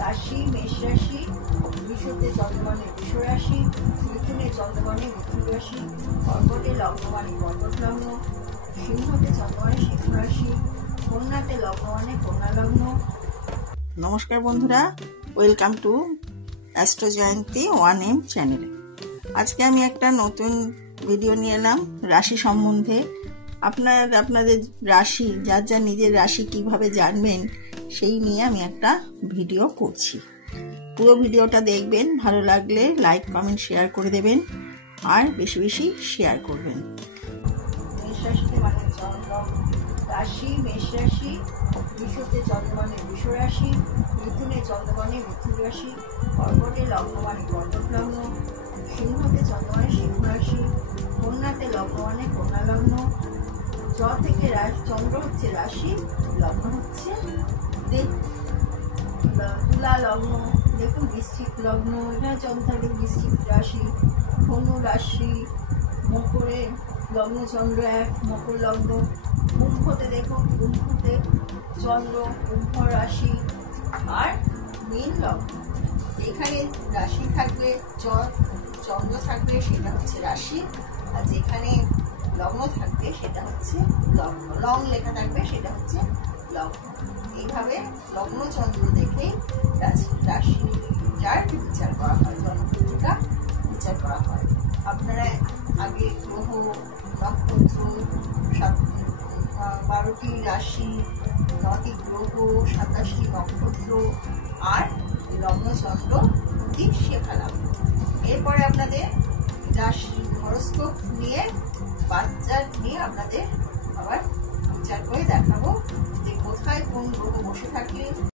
রাশি মেষ রাশি, বৃষতে চন্দ্রমানে বৃষ রাশি, মিথুনে চন্দ্রমানে মিথুন রাশি, কর্কটে লগ্ন মানে কর্কট লগ্ন, সিংহতে চন্দ্রমানে সিংহ রাশি, কন্যাতে লগ্ন মানে কন্যা লগ্ন। নমস্কার বন্ধুরা, welcome to astro Jayanti 1M চ্যানেলে। আজকে আমি একটা নতুন ভিডিও নিয়ে এলাম রাশি সম্বন্ধে। আপনাদের রাশি, যার যার নিজের রাশি কিভাবে জানবেন সেই নিয়ে আমি একটা ভিডিও করছি। পুরো ভিডিওটা দেখবেন, ভালো লাগলে লাইক কমেন্ট শেয়ার করে দেবেন আর বেশি বেশি শেয়ার করবেন। মেষ রাশিতে মানে রাশি মেষ রাশি, বৃষতে চন্দ্রমানে বৃষ রাশি, মিথুনে চন্দ্রমানে মিথুন রাশি, কর্কটে লগ্ন মানে কর্কট লগ্ন, সিংহতে চন্দ্রমানে সিংহ রাশি, কন্যাতে লগ্ন মানে কন্যা লগ্ন। জ থেকে চন্দ্র হচ্ছে রাশি, লগ্ন হচ্ছে তুলা লগ্ন। দেখুন বৃশ্চিক লগ্ন, এখানে চন্দ্র থাকে বৃশ্চিক রাশি, ধনু রাশি, মকরে লগ্ন চন্দ্র এক, মকর লগ্ন। কুম্ভতে দেখুন, কুম্ভতে চন্দ্র, কুম্ভ রাশি আর মীন লগ্ন। এখানে রাশি থাকবে, চন্দ্র থাকবে, সেটা হচ্ছে রাশি, আর যেখানে লগ্ন থাকবে সেটা হচ্ছে লগ্ন, লং লেখা থাকবে সেটা হচ্ছে লগ্ন। এইভাবে লগ্ন চন্দ্র দেখেই রাশিটার বিচার করা হয়, জন্মকুণ্ডিকা বিচার করা হয়। আপনারা আগে গ্রহ, নক্ষত্র, 12টি রাশি, 9টি গ্রহ, 27টি নক্ষত্র আর লগ্ন চন্দ্র শেখালাম। এরপরে আপনাদের রাশি হরস্কোপ নিয়ে, বাচ্চা নিয়ে আপনাদের আবার বিচার করে দেখাবো যে কোথায় কোন গ্রহ বসে থাকে।